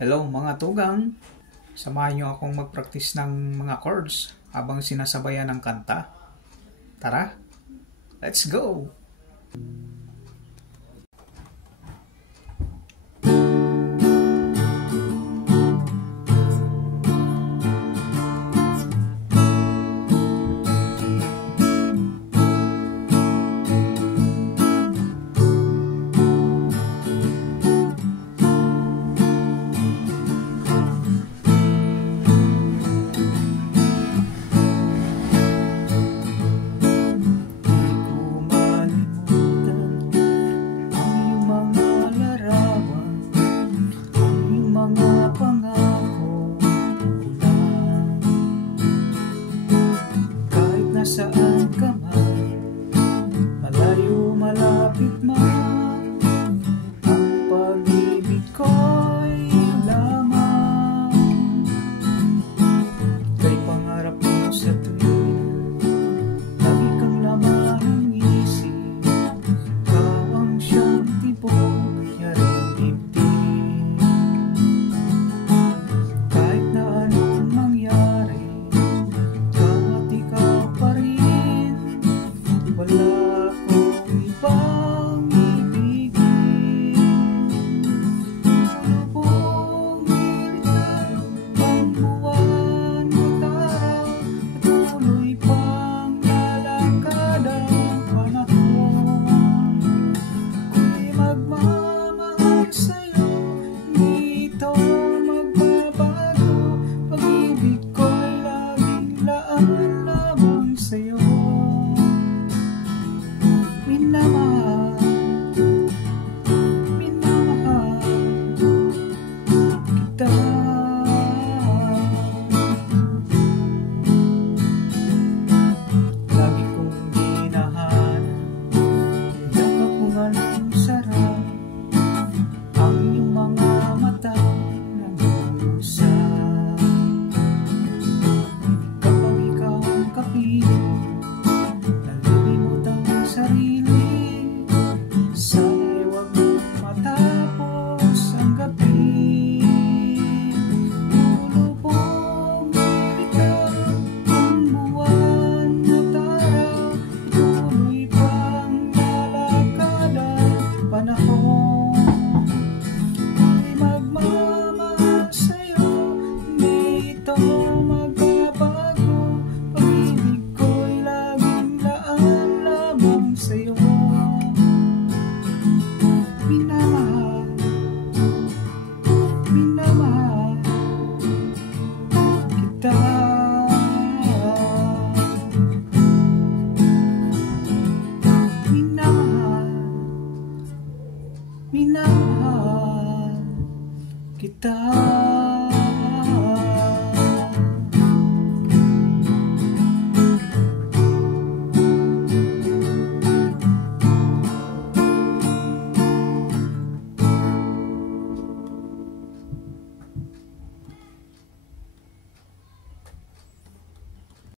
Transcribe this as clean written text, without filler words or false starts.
Hello mga tugang! Samahan niyo akong mag-practice ng mga chords habang sinasabayan ng kanta. Tara, let's go! Saan ka man, malayo malapit man, ang pag-ibig ko'y lamang. Kay pangarap mo sa tuwina, lagi kang laman ng isip. Ikaw ang siyang tibok, yaring dibdib. Kahit na anong mangyari, wala akong ibang ibigin. Lubong militar, ang buwan at araw, patuloy pang lalakad ang panahon. Ako'y magmamahal sa'yo, hindi ito magbabago. Pag-ibig ko'y laging laan lamang sa'yo. Minamahal, minamahal kita. Lagi kong ginahanap, yakap mong anong sarap, ang iyong mga mata nag-uusap. Kapag ikaw ang kapiling, nalilimot ang sarili. Sana'y huwag mong matapos ang gabi. Lulubog militar, ang buwan at araw, ituloy pang lalakad ang panahon. Ako'y magmamahal sa'yo, hindi ito magbabago. Pag-ibig ko'y laging laan lamang sa'yo. Minamahal, minamahal kita. Minamahal, minamahal kita.